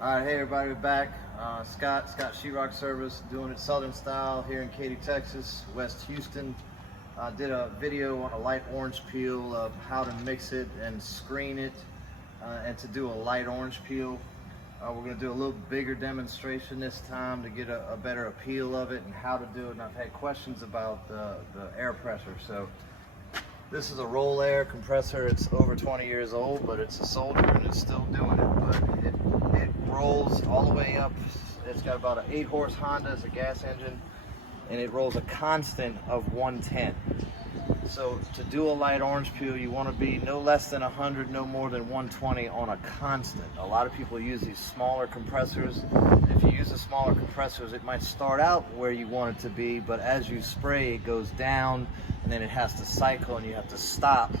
All right, hey everybody, we're back. Scott Sheetrock Service, doing it Southern style here in Katy, Texas, West Houston. Did a video on a light orange peel of how to mix it and screen it, and to do a light orange peel. We're going to do a little bigger demonstration this time to get a better appeal of it and how to do it. And I've had questions about the air pressure. So this is a roll air compressor. It's over 20 years old, but it's a soldier and it's still doing it. But it rolls all the way up. It's got about an 8-horse Honda. It's a gas engine, and it rolls a constant of 110. So to do a light orange peel, you want to be no less than 100, no more than 120 on a constant. A lot of people use these smaller compressors. If you use the smaller compressors, it might start out where you want it to be, but as you spray, it goes down, and then it has to cycle, and you have to stop.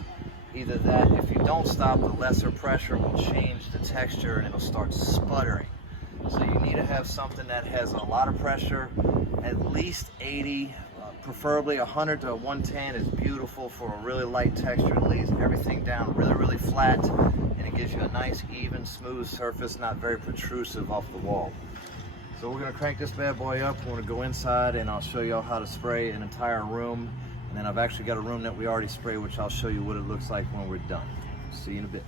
Either that, if you don't stop, the lesser pressure will change the texture, and it'll start sputtering. So you need to have something that has a lot of pressure, at least 80, preferably 100 to 110 is beautiful for a really light texture. It lays everything down really flat, and it gives you a nice, even, smooth surface, not very protrusive off the wall. So we're gonna crank this bad boy up. We're gonna go inside, and I'll show y'all how to spray an entire room. And then I've actually got a room that we already sprayed, which I'll show you what it looks like when we're done. See you in a bit.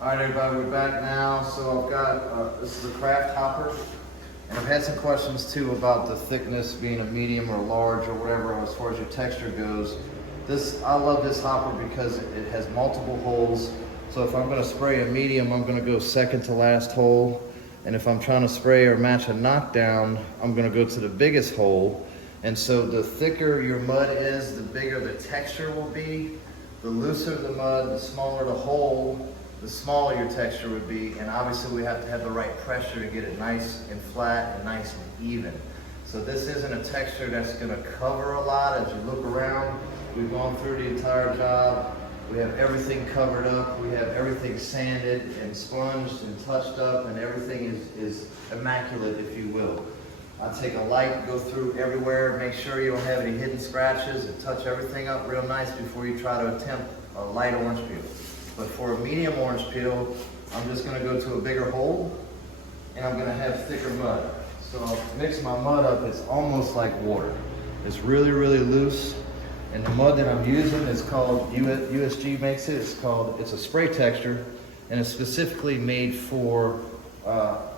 All right, everybody, we're back now. So I've got, this is a craft hopper. And I've had some questions too about the thickness being a medium or large or whatever as far as your texture goes. I love this hopper because it has multiple holes. So if I'm gonna spray a medium, I'm gonna go second to last hole. And if I'm trying to spray or match a knockdown, I'm gonna go to the biggest hole. And so the thicker your mud is, the bigger the texture will be. The looser the mud, the smaller the hole, the smaller your texture would be. And obviously we have to have the right pressure to get it nice and flat and nice and even. So this isn't a texture that's gonna cover a lot. As you look around, we've gone through the entire job. We have everything covered up. We have everything sanded and sponged and touched up, and everything is immaculate, if you will. I take a light, go through everywhere, make sure you don't have any hidden scratches, and touch everything up real nice before you try to attempt a light orange peel. But for a medium orange peel, I'm just gonna go to a bigger hole, and I'm gonna have thicker mud. So I'll mix my mud up. It's almost like water. It's really loose. And the mud that I'm using is called, USG makes it, it's a spray texture, and it's specifically made for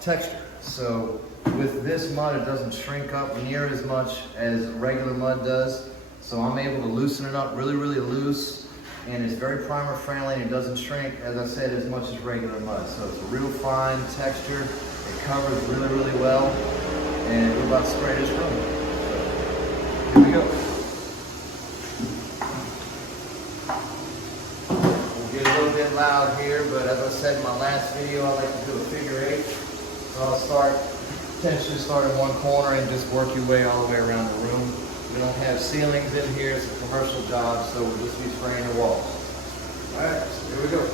texture. So with this mud, it doesn't shrink up near as much as regular mud does. So I'm able to loosen it up really loose, and it's very primer friendly, and it doesn't shrink, as I said, as much as regular mud. So it's a real fine texture. It covers really well, and we're about to spray this room. So here we go. Loud here, but as I said in my last video, I like to do a figure 8. So I'll potentially start in one corner and just work your way all the way around the room. We don't have ceilings in here, it's a commercial job, so we'll just be spraying the walls. All right, so here we go.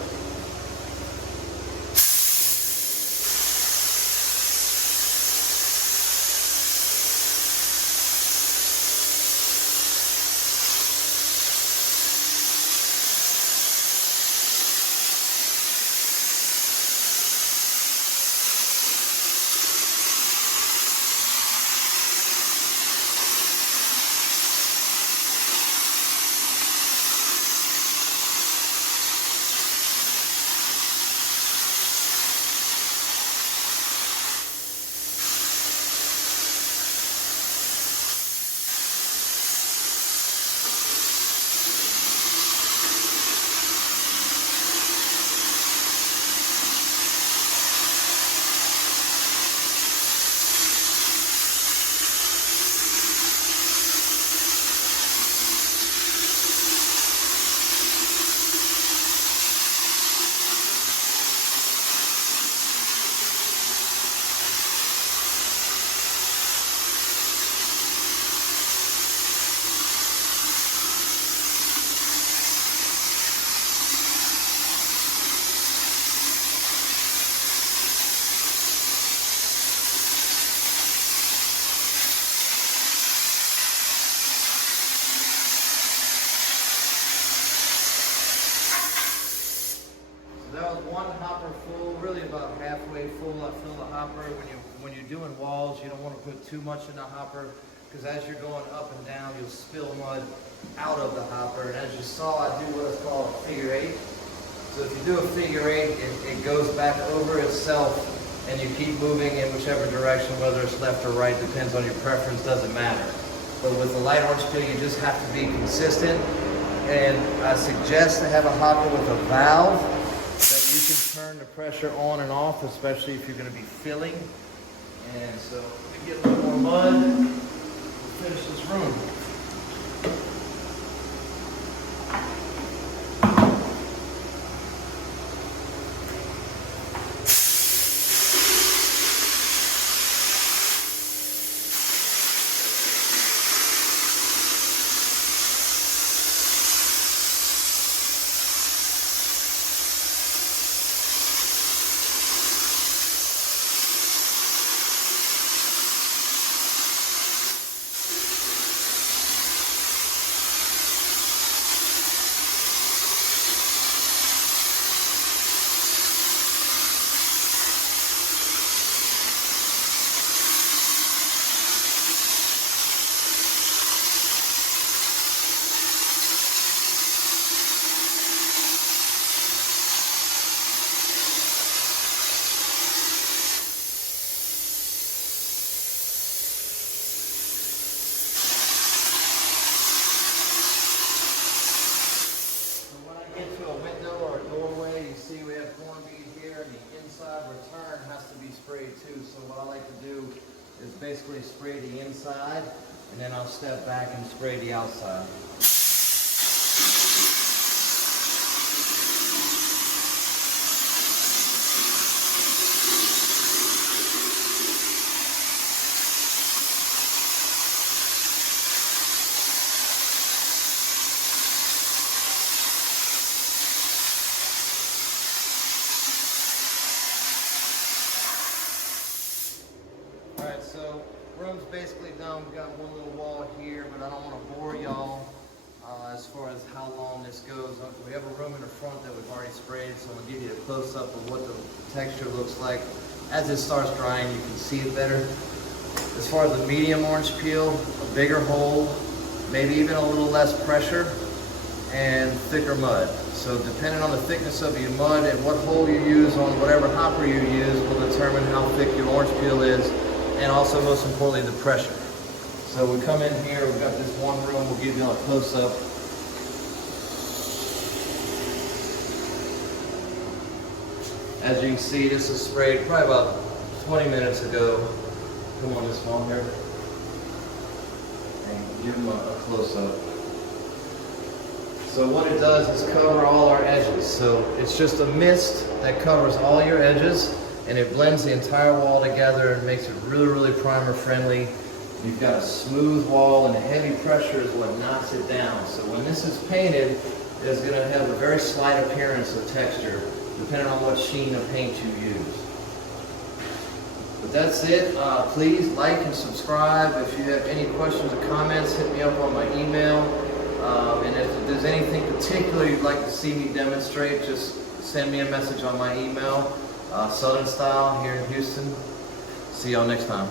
full. I fill the hopper. When you're doing walls, you don't want to put too much in the hopper, because as you're going up and down, you'll spill mud out of the hopper. And as you saw, I do what is called a figure eight. So if you do a figure eight, it goes back over itself, and you keep moving in whichever direction, whether it's left or right, depends on your preference, doesn't matter. But with the Lite Orange Peel, you just have to be consistent. And I suggest to have a hopper with a valve that you can turn the pressure on and off, especially if you're going to be filling. And so we get a little more mud, we'll finish this room. Return has to be sprayed too. So what I like to do is basically spray the inside, and then I'll step back and spray the outside. Alright, so room's basically done. We've got one little wall here, but I don't want to bore y'all as far as how long this goes. We have a room in the front that we've already sprayed, so I'm going to give you a close-up of what the texture looks like. As it starts drying, you can see it better. As far as the medium orange peel, a bigger hole, maybe even a little less pressure, and thicker mud. So depending on the thickness of your mud and what hole you use on whatever hopper you use will determine how thick your orange peel is, and also most importantly the pressure. So we come in here, we've got this one room, we'll give you a close-up. As you can see, this is sprayed probably about 20 minutes ago. Come on this one here. And give them a close-up. So what it does is cover all our edges. So it's just a mist that covers all your edges, and it blends the entire wall together and makes it really, really primer friendly. You've got a smooth wall, and the heavy pressure is what knocks it down. So when this is painted, it's going to have a very slight appearance of texture, depending on what sheen of paint you use. But that's it. Please like and subscribe. If you have any questions or comments, hit me up on my email. And if there's anything particular you'd like to see me demonstrate, just send me a message on my email. Southern Style here in Houston. See y'all next time.